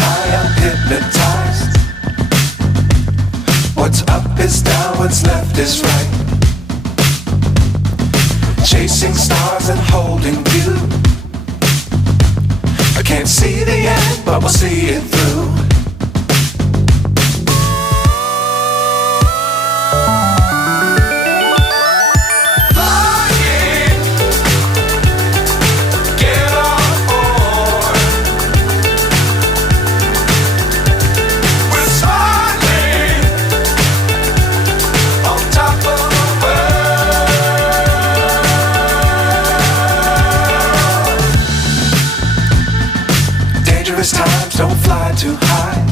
high, I'm hypnotized. What's up is down, what's left is right. Chasing stars and holding you. I can't see the end, but we'll see it through. Times don't fly too high.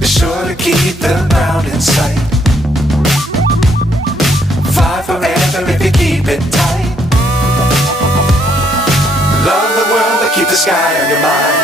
Be sure to keep the ground in sight. Fly forever if you keep it tight. Love the world but keep the sky on your mind.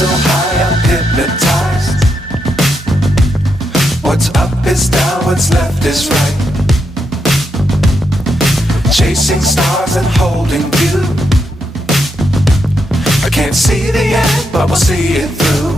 So high, I'm hypnotized. What's up is down, what's left is right. Chasing stars and holding you. I can't see the end, but we'll see it through.